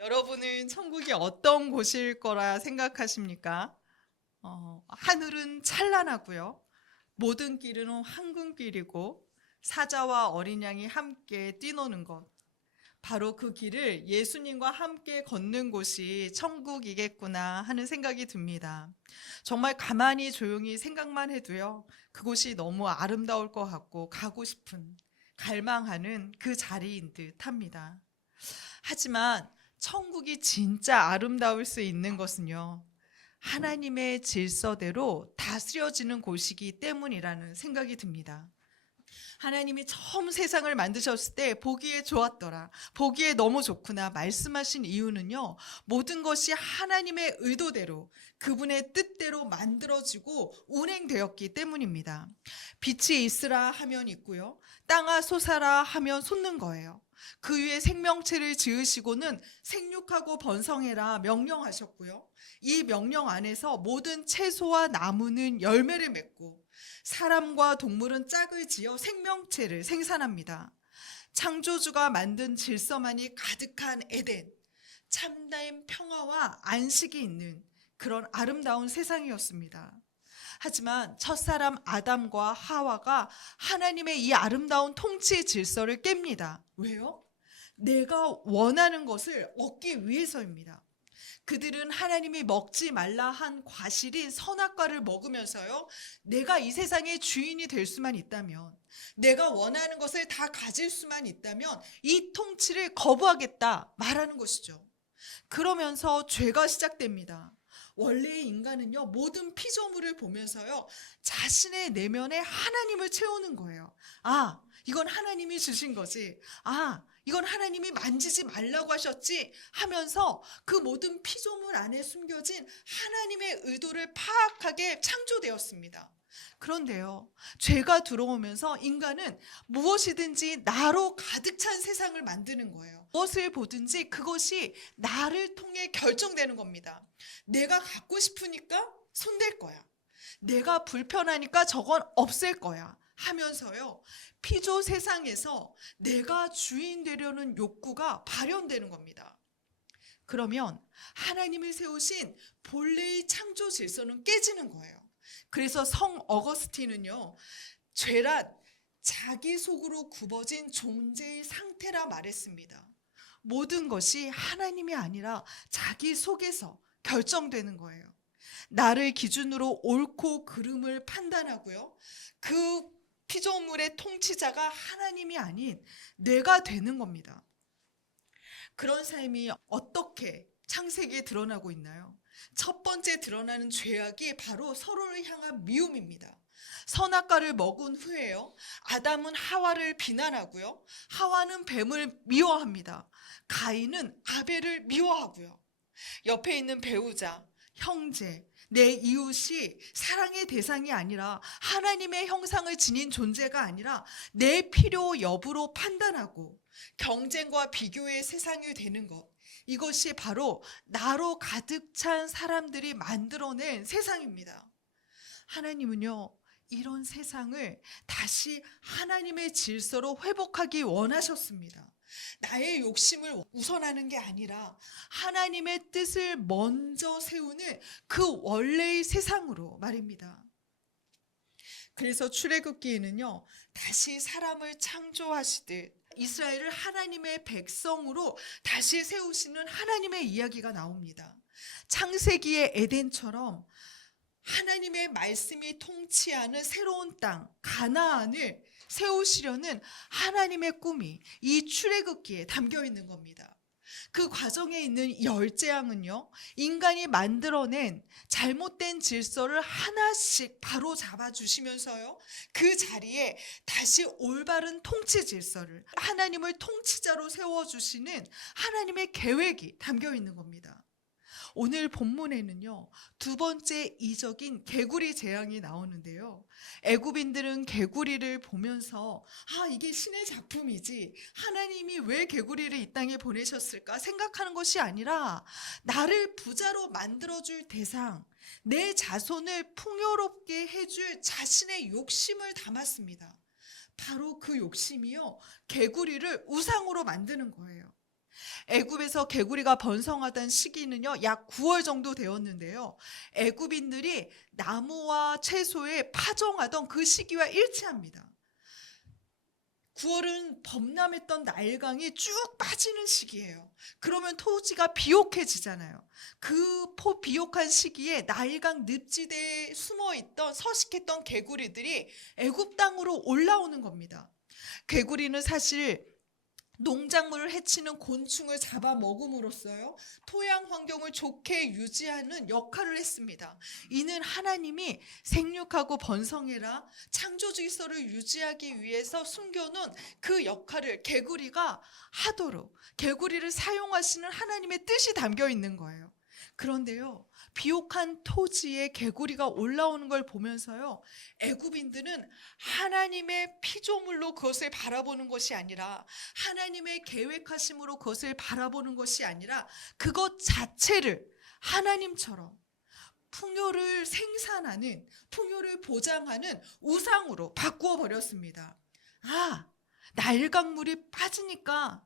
여러분은 천국이 어떤 곳일 거라 생각하십니까? 하늘은 찬란하고요. 모든 길은 황금길이고 사자와 어린 양이 함께 뛰노는 것. 바로 그 길을 예수님과 함께 걷는 곳이 천국이겠구나 하는 생각이 듭니다. 정말 가만히 조용히 생각만 해도요. 그곳이 너무 아름다울 것 같고 가고 싶은, 갈망하는 그 자리인 듯 합니다. 하지만 천국이 진짜 아름다울 수 있는 것은요, 하나님의 질서대로 다스려지는 곳이기 때문이라는 생각이 듭니다. 하나님이 처음 세상을 만드셨을 때 보기에 좋았더라, 보기에 너무 좋구나 말씀하신 이유는요, 모든 것이 하나님의 의도대로 그분의 뜻대로 만들어지고 운행되었기 때문입니다. 빛이 있으라 하면 있고요, 땅아 솟아라 하면 솟는 거예요. 그 위에 생명체를 지으시고는 생육하고 번성해라 명령하셨고요, 이 명령 안에서 모든 채소와 나무는 열매를 맺고 사람과 동물은 짝을 지어 생명체를 생산합니다. 창조주가 만든 질서만이 가득한 에덴, 참된 평화와 안식이 있는 그런 아름다운 세상이었습니다. 하지만 첫사람 아담과 하와가 하나님의 이 아름다운 통치 질서를 깹니다. 왜요? 내가 원하는 것을 얻기 위해서입니다. 그들은 하나님이 먹지 말라 한 과실인 선악과를 먹으면서요, 내가 이 세상의 주인이 될 수만 있다면, 내가 원하는 것을 다 가질 수만 있다면 이 통치를 거부하겠다 말하는 것이죠. 그러면서 죄가 시작됩니다. 원래의 인간은요, 모든 피조물을 보면서요, 자신의 내면에 하나님을 채우는 거예요. 아, 이건 하나님이 주신 거지. 아, 이건 하나님이 만지지 말라고 하셨지 하면서 그 모든 피조물 안에 숨겨진 하나님의 의도를 파악하게 창조되었습니다. 그런데요, 죄가 들어오면서 인간은 무엇이든지 나로 가득 찬 세상을 만드는 거예요. 무엇을 보든지 그것이 나를 통해 결정되는 겁니다. 내가 갖고 싶으니까 손댈 거야. 내가 불편하니까 저건 없앨 거야 하면서요, 피조 세상에서 내가 주인 되려는 욕구가 발현되는 겁니다. 그러면 하나님이 세우신 본래의 창조 질서는 깨지는 거예요. 그래서 성 어거스틴은요, 죄란 자기 속으로 굽어진 존재의 상태라 말했습니다. 모든 것이 하나님이 아니라 자기 속에서 결정되는 거예요. 나를 기준으로 옳고 그름을 판단하고요, 그 피조물의 통치자가 하나님이 아닌 내가 되는 겁니다. 그런 삶이 어떻게 창세기에 드러나고 있나요? 첫 번째 드러나는 죄악이 바로 서로를 향한 미움입니다. 선악과를 먹은 후에요, 아담은 하와를 비난하고요, 하와는 뱀을 미워합니다. 가인은 아벨을 미워하고요, 옆에 있는 배우자, 형제, 내 이웃이 사랑의 대상이 아니라 하나님의 형상을 지닌 존재가 아니라 내 필요 여부로 판단하고 경쟁과 비교의 세상이 되는 것, 이것이 바로 나로 가득 찬 사람들이 만들어낸 세상입니다. 하나님은요, 이런 세상을 다시 하나님의 질서로 회복하기 원하셨습니다. 나의 욕심을 우선하는 게 아니라 하나님의 뜻을 먼저 세우는 그 원래의 세상으로 말입니다. 그래서 출애굽기에는요, 다시 사람을 창조하시듯 이스라엘을 하나님의 백성으로 다시 세우시는 하나님의 이야기가 나옵니다. 창세기의 에덴처럼 하나님의 말씀이 통치하는 새로운 땅, 가나안을 세우시려는 하나님의 꿈이 이 출애굽기에 담겨 있는 겁니다. 그 과정에 있는 열재앙은요, 인간이 만들어낸 잘못된 질서를 하나씩 바로 잡아주시면서요, 그 자리에 다시 올바른 통치 질서를, 하나님을 통치자로 세워주시는 하나님의 계획이 담겨 있는 겁니다. 오늘 본문에는요, 두 번째 이적인 개구리 재앙이 나오는데요, 애굽인들은 개구리를 보면서 이게 신의 작품이지 하나님이 왜 개구리를 이 땅에 보내셨을까 생각하는 것이 아니라 나를 부자로 만들어줄 대상, 내 자손을 풍요롭게 해줄 자신의 욕심을 담았습니다. 바로 그 욕심이요, 개구리를 우상으로 만드는 거예요. 애굽에서 개구리가 번성하던 시기는요, 약 9월 정도 되었는데요. 애굽인들이 나무와 채소에 파종하던 그 시기와 일치합니다. 9월은 범람했던 나일강이 쭉 빠지는 시기예요. 그러면 토지가 비옥해지잖아요. 그 비옥한 시기에 나일강 늪지대에 숨어있던 서식했던 개구리들이 애굽 땅으로 올라오는 겁니다. 개구리는 사실 농작물을 해치는 곤충을 잡아먹음으로써요, 토양 환경을 좋게 유지하는 역할을 했습니다. 이는 하나님이 생육하고 번성해라 창조 질서를 유지하기 위해서 숨겨놓은 그 역할을 개구리가 하도록, 개구리를 사용하시는 하나님의 뜻이 담겨 있는 거예요. 그런데요, 비옥한 토지에 개구리가 올라오는 걸 보면서요, 애굽인들은 하나님의 피조물로 그것을 바라보는 것이 아니라, 하나님의 계획하심으로 그것을 바라보는 것이 아니라, 그것 자체를 하나님처럼 풍요를 생산하는, 풍요를 보장하는 우상으로 바꾸어 버렸습니다. 아, 나일강물이 빠지니까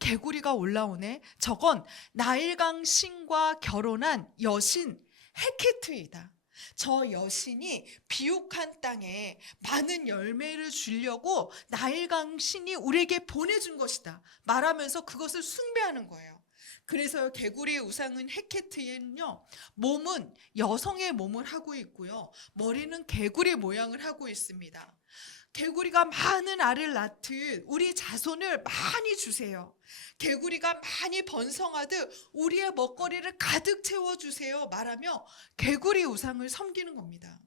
개구리가 올라오네. 저건 나일강 신과 결혼한 여신 헤케트이다. 저 여신이 비옥한 땅에 많은 열매를 주려고 나일강 신이 우리에게 보내준 것이다 말하면서 그것을 숭배하는 거예요. 그래서 개구리의 우상은 헤케트에는요, 몸은 여성의 몸을 하고 있고요, 머리는 개구리 모양을 하고 있습니다. 개구리가 많은 알을 낳듯 우리 자손을 많이 주세요. 개구리가 많이 번성하듯 우리의 먹거리를 가득 채워주세요 말하며 개구리 우상을 섬기는 겁니다.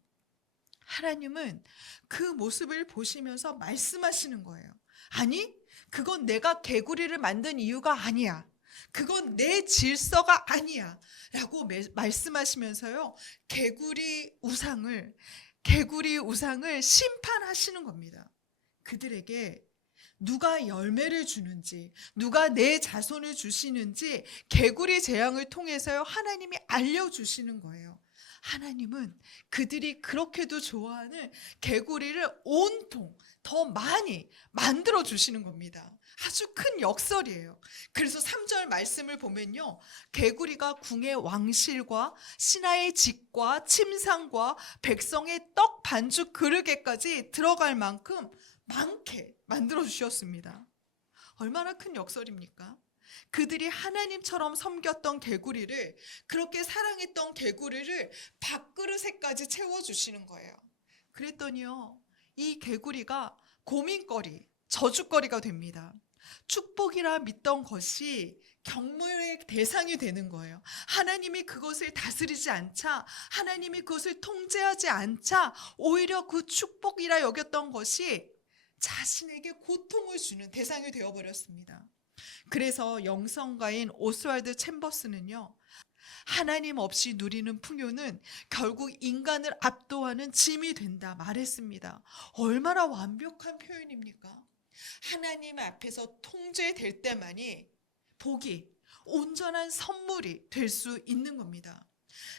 하나님은 그 모습을 보시면서 말씀하시는 거예요. 아니, 그건 내가 개구리를 만든 이유가 아니야. 그건 내 질서가 아니야 라고 말씀하시면서요, 개구리 우상을 심판하시는 겁니다. 그들에게 누가 열매를 주는지, 누가 내 자손을 주시는지 개구리 재앙을 통해서요, 하나님이 알려주시는 거예요. 하나님은 그들이 그렇게도 좋아하는 개구리를 온통 더 많이 만들어 주시는 겁니다. 아주 큰 역설이에요. 그래서 3절 말씀을 보면요, 개구리가 궁의 왕실과 신하의 집과 침상과 백성의 떡 반죽 그릇에까지 들어갈 만큼 많게 만들어 주셨습니다. 얼마나 큰 역설입니까? 그들이 하나님처럼 섬겼던 개구리를, 그렇게 사랑했던 개구리를 밥그릇에까지 채워주시는 거예요. 그랬더니요, 이 개구리가 고민거리, 저주거리가 됩니다. 축복이라 믿던 것이 경멸의 대상이 되는 거예요. 하나님이 그것을 다스리지 않자, 하나님이 그것을 통제하지 않자, 오히려 그 축복이라 여겼던 것이 자신에게 고통을 주는 대상이 되어버렸습니다. 그래서 영성가인 오스왈드 챔버스는요, 하나님 없이 누리는 풍요는 결국 인간을 압도하는 짐이 된다 말했습니다. 얼마나 완벽한 표현입니까? 하나님 앞에서 통제될 때만이 복이, 온전한 선물이 될 수 있는 겁니다.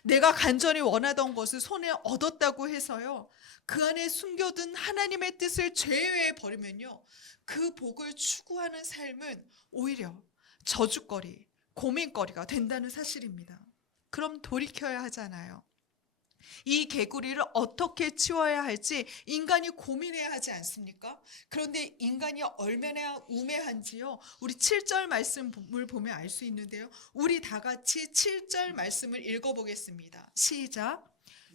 내가 간절히 원하던 것을 손에 얻었다고 해서요, 그 안에 숨겨둔 하나님의 뜻을 제외해 버리면요, 그 복을 추구하는 삶은 오히려 저주거리, 고민거리가 된다는 사실입니다. 그럼 돌이켜야 하잖아요. 이 개구리를 어떻게 치워야 할지 인간이 고민해야 하지 않습니까? 그런데 인간이 얼마나 우매한지요, 우리 7절 말씀을 보면 알 수 있는데요, 우리 다 같이 7절 말씀을 읽어보겠습니다. 시작.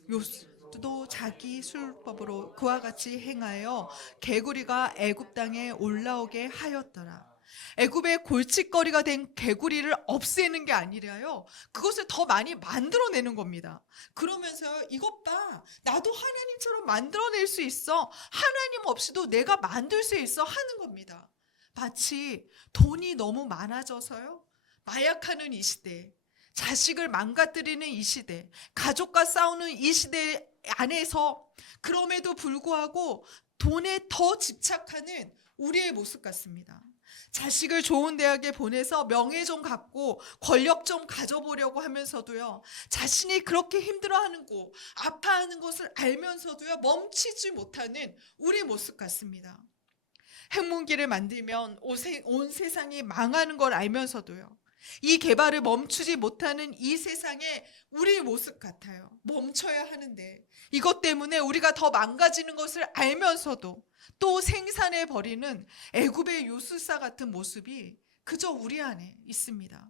롯도 자기 술법으로 그와 같이 행하여 개구리가 애굽 땅에 올라오게 하였더라. 애굽의 골칫거리가 된 개구리를 없애는 게 아니라요, 그것을 더 많이 만들어내는 겁니다. 그러면서 이것 봐, 나도 하나님처럼 만들어낼 수 있어, 하나님 없이도 내가 만들 수 있어 하는 겁니다. 마치 돈이 너무 많아져서요, 마약하는 이 시대, 자식을 망가뜨리는 이 시대, 가족과 싸우는 이 시대 안에서 그럼에도 불구하고 돈에 더 집착하는 우리의 모습 같습니다. 자식을 좋은 대학에 보내서 명예 좀 갖고 권력 좀 가져보려고 하면서도요, 자신이 그렇게 힘들어하는 거, 아파하는 것을 알면서도요, 멈추지 못하는 우리 모습 같습니다. 핵문기를 만들면 온 세상이 망하는 걸 알면서도요. 이 개발을 멈추지 못하는 이 세상에 우리 모습 같아요. 멈춰야 하는데 이것 때문에 우리가 더 망가지는 것을 알면서도 또 생산해 버리는 애굽의 요술사 같은 모습이 그저 우리 안에 있습니다.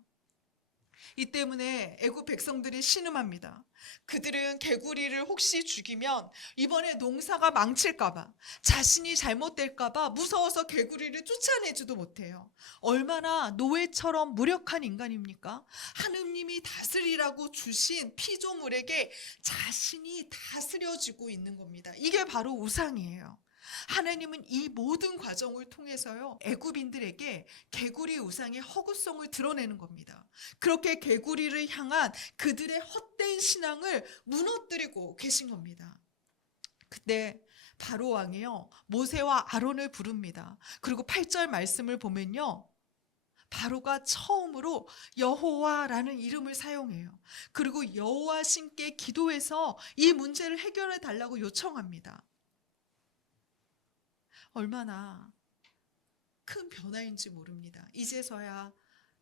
이 때문에 애굽 백성들이 신음합니다. 그들은 개구리를 혹시 죽이면 이번에 농사가 망칠까봐, 자신이 잘못될까봐 무서워서 개구리를 쫓아내지도 못해요. 얼마나 노예처럼 무력한 인간입니까? 하느님이 다스리라고 주신 피조물에게 자신이 다스려지고 있는 겁니다. 이게 바로 우상이에요. 하나님은 이 모든 과정을 통해서요, 애굽인들에게 개구리 우상의 허구성을 드러내는 겁니다. 그렇게 개구리를 향한 그들의 헛된 신앙을 무너뜨리고 계신 겁니다. 그때 바로 왕이요, 모세와 아론을 부릅니다. 그리고 8절 말씀을 보면요, 바로가 처음으로 여호와라는 이름을 사용해요. 그리고 여호와 신께 기도해서 이 문제를 해결해 달라고 요청합니다. 얼마나 큰 변화인지 모릅니다. 이제서야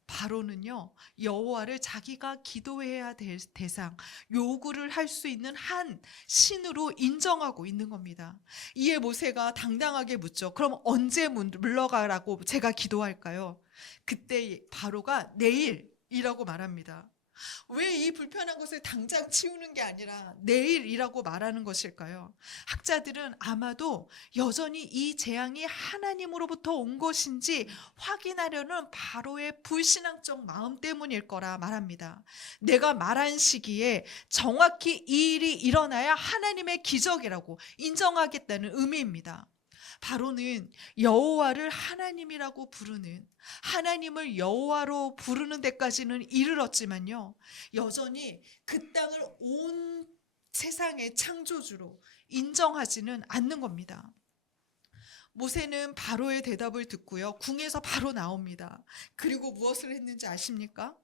바로는요, 여호와를 자기가 기도해야 될 대상, 요구를 할 수 있는 한 신으로 인정하고 있는 겁니다. 이에 모세가 당당하게 묻죠. 그럼 언제 물러가라고 제가 기도할까요? 그때 바로가 내일이라고 말합니다. 왜 이 불편한 것을 당장 치우는 게 아니라 내일이라고 말하는 것일까요? 학자들은 아마도 여전히 이 재앙이 하나님으로부터 온 것인지 확인하려는 바로의 불신앙적 마음 때문일 거라 말합니다. 내가 말한 시기에 정확히 이 일이 일어나야 하나님의 기적이라고 인정하겠다는 의미입니다. 바로는 여호와를 하나님이라고 부르는, 하나님을 여호와로 부르는 데까지는 이르렀지만요, 여전히 그 땅을 온 세상의 창조주로 인정하지는 않는 겁니다. 모세는 바로의 대답을 듣고요, 궁에서 바로 나옵니다. 그리고 무엇을 했는지 아십니까?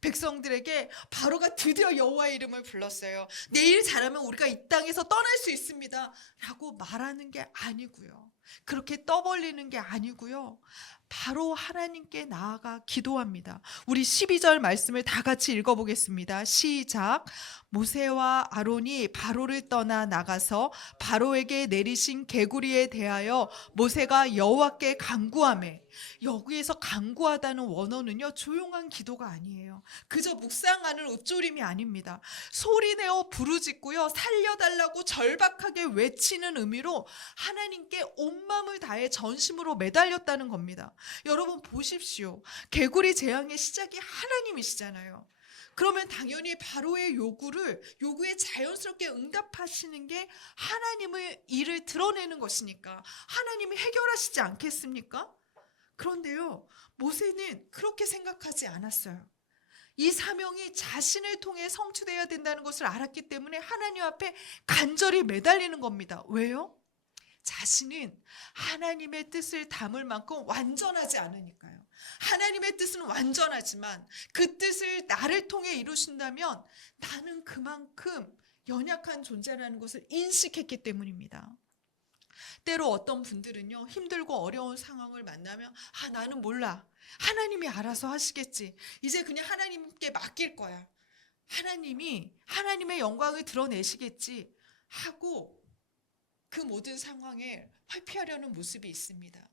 백성들에게 바로가 드디어 여호와의 이름을 불렀어요. 내일 잘하면 우리가 이 땅에서 떠날 수 있습니다 라고 말하는 게 아니고요, 그렇게 떠벌리는 게 아니고요, 바로 하나님께 나아가 기도합니다. 우리 12절 말씀을 다 같이 읽어보겠습니다. 시작. 모세와 아론이 바로를 떠나 나가서 바로에게 내리신 개구리에 대하여 모세가 여호와께 간구하매, 여기에서 간구하다는 원어는요, 조용한 기도가 아니에요. 그저 묵상하는 읊조림이 아닙니다. 소리내어 부르짖고요, 살려달라고 절박하게 외치는 의미로 하나님께 온 마음을 다해 전심으로 매달렸다는 겁니다. 여러분 보십시오. 개구리 재앙의 시작이 하나님이시잖아요. 그러면 당연히 바로의 요구에 자연스럽게 응답하시는 게 하나님의 일을 드러내는 것이니까 하나님이 해결하시지 않겠습니까? 그런데요, 모세는 그렇게 생각하지 않았어요. 이 사명이 자신을 통해 성취되어야 된다는 것을 알았기 때문에 하나님 앞에 간절히 매달리는 겁니다. 왜요? 자신은 하나님의 뜻을 담을 만큼 완전하지 않으니까요. 하나님의 뜻은 완전하지만 그 뜻을 나를 통해 이루신다면 나는 그만큼 연약한 존재라는 것을 인식했기 때문입니다. 때로 어떤 분들은요, 힘들고 어려운 상황을 만나면 나는 몰라, 하나님이 알아서 하시겠지, 이제 그냥 하나님께 맡길 거야, 하나님이 하나님의 영광을 드러내시겠지 하고 그 모든 상황에 회피하려는 모습이 있습니다.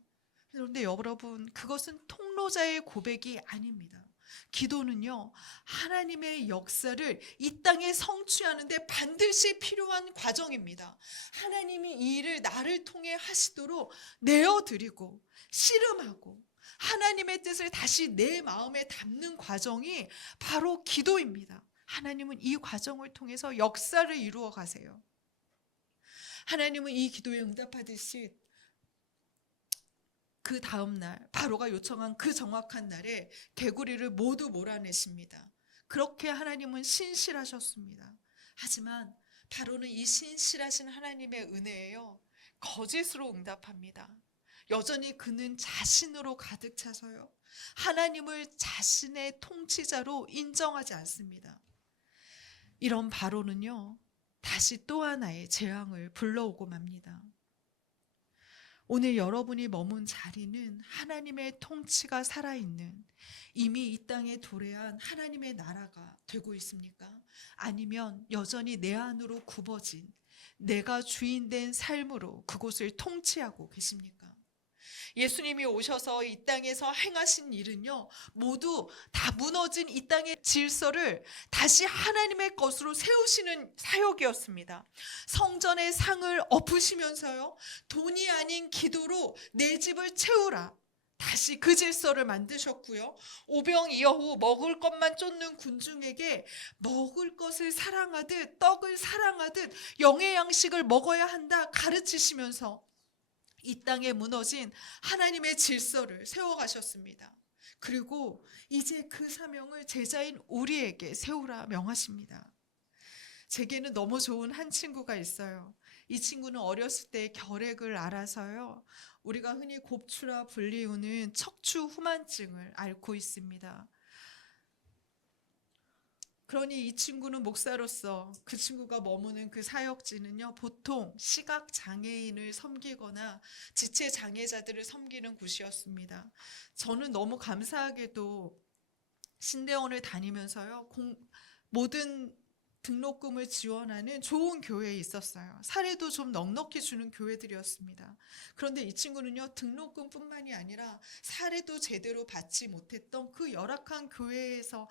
그런데 여러분, 그것은 통로자의 고백이 아닙니다. 기도는요, 하나님의 역사를 이 땅에 성취하는데 반드시 필요한 과정입니다. 하나님이 이 일을 나를 통해 하시도록 내어드리고 씨름하고 하나님의 뜻을 다시 내 마음에 담는 과정이 바로 기도입니다. 하나님은 이 과정을 통해서 역사를 이루어 가세요. 하나님은 이 기도에 응답하듯이 그 다음 날, 바로가 요청한 그 정확한 날에 개구리를 모두 몰아내십니다. 그렇게 하나님은 신실하셨습니다. 하지만 바로는 이 신실하신 하나님의 은혜에요, 거짓으로 응답합니다. 여전히 그는 자신으로 가득 차서요, 하나님을 자신의 통치자로 인정하지 않습니다. 이런 바로는요, 다시 또 하나의 재앙을 불러오고 맙니다. 오늘 여러분이 머문 자리는 하나님의 통치가 살아있는, 이미 이 땅에 도래한 하나님의 나라가 되고 있습니까? 아니면 여전히 내 안으로 굽어진 내가 주인 된 삶으로 그곳을 통치하고 계십니까? 예수님이 오셔서 이 땅에서 행하신 일은요, 모두 다 무너진 이 땅의 질서를 다시 하나님의 것으로 세우시는 사역이었습니다. 성전의 상을 엎으시면서요, 돈이 아닌 기도로 내 집을 채우라, 다시 그 질서를 만드셨고요. 오병이어후 먹을 것만 쫓는 군중에게 먹을 것을 사랑하듯 떡을 사랑하듯 영의 양식을 먹어야 한다 가르치시면서 이 땅에 무너진 하나님의 질서를 세워가셨습니다. 그리고 이제 그 사명을 제자인 우리에게 세우라 명하십니다. 제게는 너무 좋은 한 친구가 있어요. 이 친구는 어렸을 때 결핵을 앓아서요, 우리가 흔히 곱추라 불리우는 척추 후만증을 앓고 있습니다. 그러니 이 친구는 목사로서 그 친구가 머무는 그 사역지는요, 보통 시각장애인을 섬기거나 지체장애자들을 섬기는 곳이었습니다. 저는 너무 감사하게도 신대원을 다니면서요, 모든 등록금을 지원하는 좋은 교회에 있었어요. 사례도 좀 넉넉히 주는 교회들이었습니다. 그런데 이 친구는요, 등록금뿐만이 아니라 사례도 제대로 받지 못했던 그 열악한 교회에서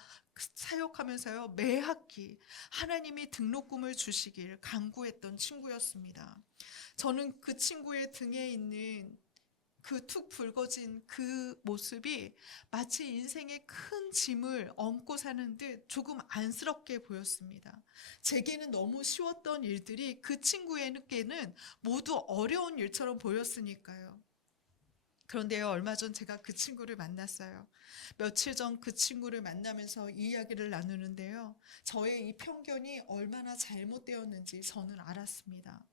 사역하면서요, 매 학기 하나님이 등록금을 주시길 간구했던 친구였습니다. 저는 그 친구의 등에 있는 그 툭 붉어진 그 모습이 마치 인생의 큰 짐을 얹고 사는 듯 조금 안쓰럽게 보였습니다. 제게는 너무 쉬웠던 일들이 그 친구에게는 모두 어려운 일처럼 보였으니까요. 그런데요, 얼마 전 제가 그 친구를 만났어요. 며칠 전 그 친구를 만나면서 이 이야기를 나누는데요, 저의 이 편견이 얼마나 잘못되었는지 저는 알았습니다.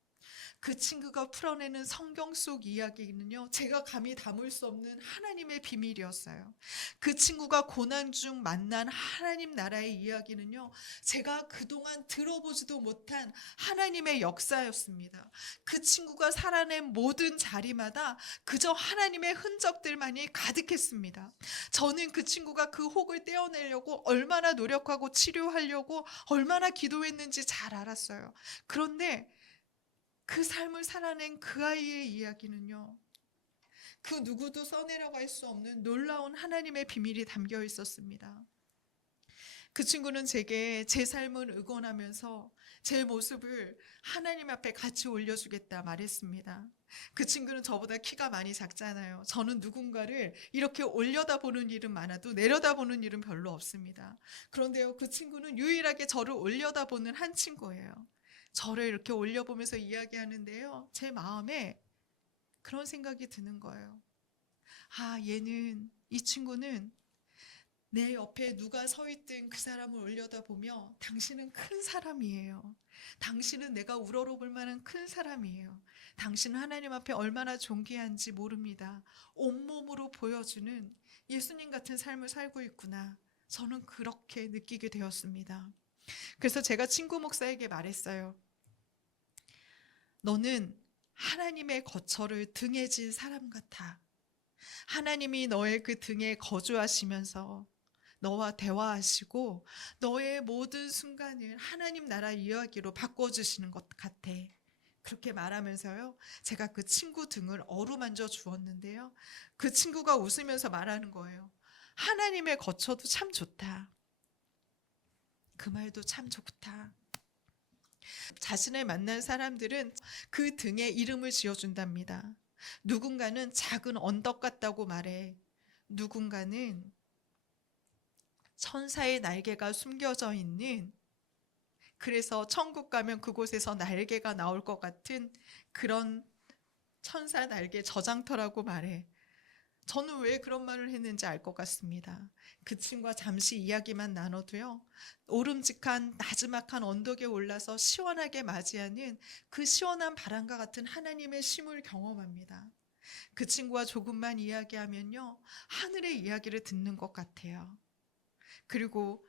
그 친구가 풀어내는 성경 속 이야기는요, 제가 감히 담을 수 없는 하나님의 비밀이었어요. 그 친구가 고난 중 만난 하나님 나라의 이야기는요, 제가 그동안 들어보지도 못한 하나님의 역사였습니다. 그 친구가 살아낸 모든 자리마다 그저 하나님의 흔적들만이 가득했습니다. 저는 그 친구가 그 혹을 떼어내려고 얼마나 노력하고 치료하려고 얼마나 기도했는지 잘 알았어요. 그런데 그 삶을 살아낸 그 아이의 이야기는요, 그 누구도 써내려갈 수 없는 놀라운 하나님의 비밀이 담겨 있었습니다. 그 친구는 제게 제 삶을 응원하면서 제 모습을 하나님 앞에 같이 올려주겠다 말했습니다. 그 친구는 저보다 키가 많이 작잖아요. 저는 누군가를 이렇게 올려다보는 일은 많아도 내려다보는 일은 별로 없습니다. 그런데요, 그 친구는 유일하게 저를 올려다보는 한 친구예요. 저를 이렇게 올려보면서 이야기하는데요, 제 마음에 그런 생각이 드는 거예요. 아, 이 친구는 내 옆에 누가 서 있든 그 사람을 올려다보며 당신은 큰 사람이에요. 당신은 내가 우러러볼 만한 큰 사람이에요. 당신은 하나님 앞에 얼마나 존귀한지 모릅니다. 온몸으로 보여주는 예수님 같은 삶을 살고 있구나. 저는 그렇게 느끼게 되었습니다. 그래서 제가 친구 목사에게 말했어요. 너는 하나님의 거처를 등에 진 사람 같아. 하나님이 너의 그 등에 거주하시면서 너와 대화하시고 너의 모든 순간을 하나님 나라 이야기로 바꿔주시는 것 같아. 그렇게 말하면서요, 제가 그 친구 등을 어루만져 주었는데요, 그 친구가 웃으면서 말하는 거예요. 하나님의 거처도 참 좋다. 그 말도 참 좋다. 자신을 만난 사람들은 그 등에 이름을 지어준답니다. 누군가는 작은 언덕 같다고 말해. 누군가는 천사의 날개가 숨겨져 있는, 그래서 천국 가면 그곳에서 날개가 나올 것 같은 그런 천사 날개 저장터라고 말해. 저는 왜 그런 말을 했는지 알 것 같습니다. 그 친구와 잠시 이야기만 나눠도요, 오름직한 나지막한 언덕에 올라서 시원하게 맞이하는 그 시원한 바람과 같은 하나님의 쉼을 경험합니다. 그 친구와 조금만 이야기하면요, 하늘의 이야기를 듣는 것 같아요. 그리고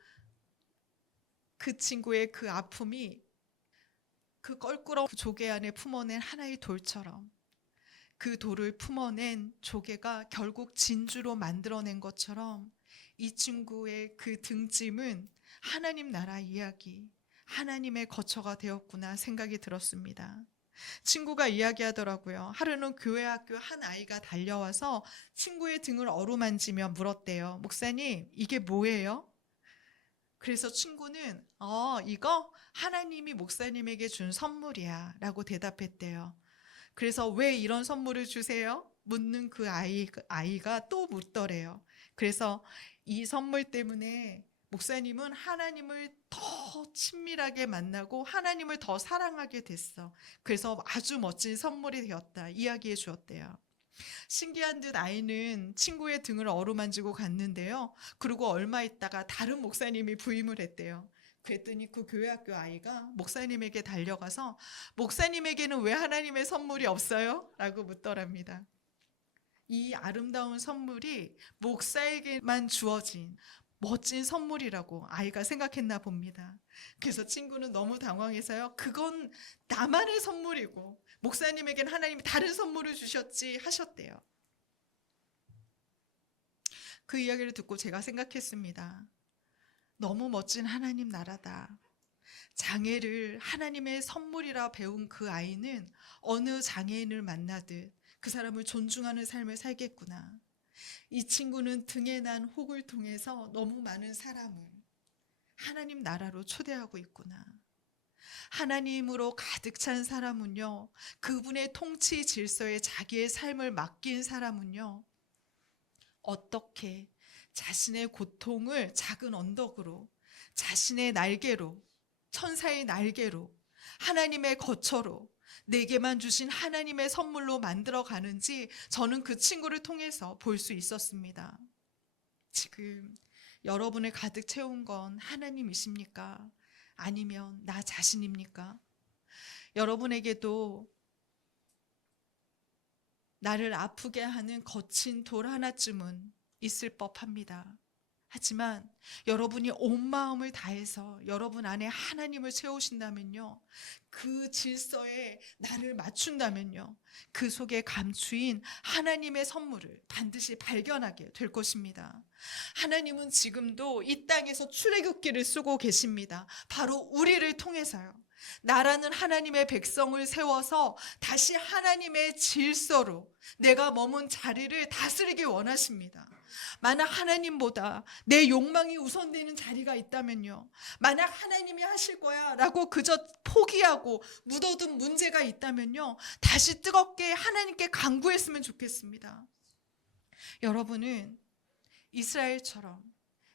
그 친구의 그 아픔이 그 껄끄러운 조개 안에 품어낸 하나의 돌처럼 그 돌을 품어낸 조개가 결국 진주로 만들어낸 것처럼 이 친구의 그 등짐은 하나님 나라 이야기, 하나님의 거처가 되었구나 생각이 들었습니다. 친구가 이야기하더라고요. 하루는 교회 학교 한 아이가 달려와서 친구의 등을 어루만지며 물었대요. 목사님, 이게 뭐예요? 그래서 친구는 이거 하나님이 목사님에게 준 선물이야 라고 대답했대요. 그래서 왜 이런 선물을 주세요? 묻는 그 아이가 또 묻더래요. 그래서 이 선물 때문에 목사님은 하나님을 더 친밀하게 만나고 하나님을 더 사랑하게 됐어. 그래서 아주 멋진 선물이 되었다. 이야기해 주었대요. 신기한 듯 아이는 친구의 등을 어루만지고 갔는데요. 그리고 얼마 있다가 다른 목사님이 부임을 했대요. 그랬더니 그 교회학교 아이가 목사님에게 달려가서 목사님에게는 왜 하나님의 선물이 없어요? 라고 묻더랍니다. 이 아름다운 선물이 목사에게만 주어진 멋진 선물이라고 아이가 생각했나 봅니다. 그래서 친구는 너무 당황해서요. 그건 나만의 선물이고 목사님에게는 하나님이 다른 선물을 주셨지 하셨대요. 그 이야기를 듣고 제가 생각했습니다. 너무 멋진 하나님 나라다. 장애를 하나님의 선물이라 배운 그 아이는 어느 장애인을 만나듯 그 사람을 존중하는 삶을 살겠구나. 이 친구는 등에 난 혹을 통해서 너무 많은 사람을 하나님 나라로 초대하고 있구나. 하나님으로 가득 찬 사람은요, 그분의 통치 질서에 자기의 삶을 맡긴 사람은요, 어떻게 자신의 고통을 작은 언덕으로, 자신의 날개로, 천사의 날개로, 하나님의 거처로, 내게만 주신 하나님의 선물로 만들어 가는지 저는 그 친구를 통해서 볼 수 있었습니다. 지금 여러분을 가득 채운 건 하나님이십니까? 아니면 나 자신입니까? 여러분에게도 나를 아프게 하는 거친 돌 하나쯤은 있을 법합니다. 하지만 여러분이 온 마음을 다해서 여러분 안에 하나님을 채우신다면요, 그 질서에 나를 맞춘다면요, 그 속에 감추인 하나님의 선물을 반드시 발견하게 될 것입니다. 하나님은 지금도 이 땅에서 출애굽기를 쓰고 계십니다. 바로 우리를 통해서요. 나라는 하나님의 백성을 세워서 다시 하나님의 질서로 내가 머문 자리를 다스리기 원하십니다. 만약 하나님보다 내 욕망이 우선되는 자리가 있다면요, 만약 하나님이 하실 거야 라고 그저 포기하고 묻어둔 문제가 있다면요, 다시 뜨겁게 하나님께 간구했으면 좋겠습니다. 여러분은 이스라엘처럼,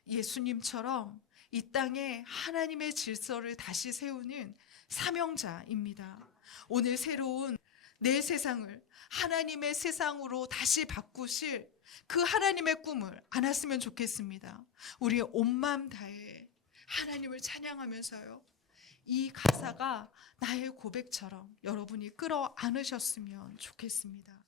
예수님처럼 이 땅에 하나님의 질서를 다시 세우는 사명자입니다. 오늘 새로운 내 세상을 하나님의 세상으로 다시 바꾸실 그 하나님의 꿈을 안았으면 좋겠습니다. 우리의 온 마음 다해 하나님을 찬양하면서요, 이 가사가 나의 고백처럼 여러분이 끌어안으셨으면 좋겠습니다.